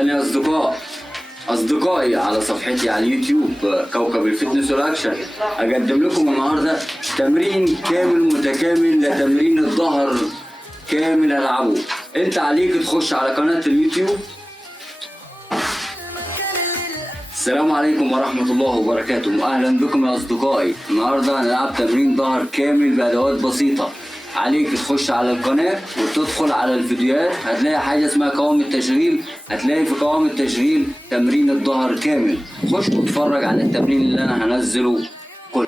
اهلا يا اصدقائي على صفحتي على اليوتيوب كوكب الفتنس والاكشن. اقدم لكم النهارده تمرين كامل متكامل لتمرين الظهر كامل العبه. انت عليك تخش على قناه اليوتيوب. السلام عليكم ورحمة الله وبركاته، أهلا بكم يا أصدقائي. النهاردة هنلعب تمرين ظهر كامل بأدوات بسيطة. عليك تخش على القناة وتدخل على الفيديوهات، هتلاقي حاجة اسمها قوائم التشغيل، هتلاقي في قوائم التشغيل تمرين الظهر كامل. خش واتفرج على التمرين اللي أنا هنزله كله.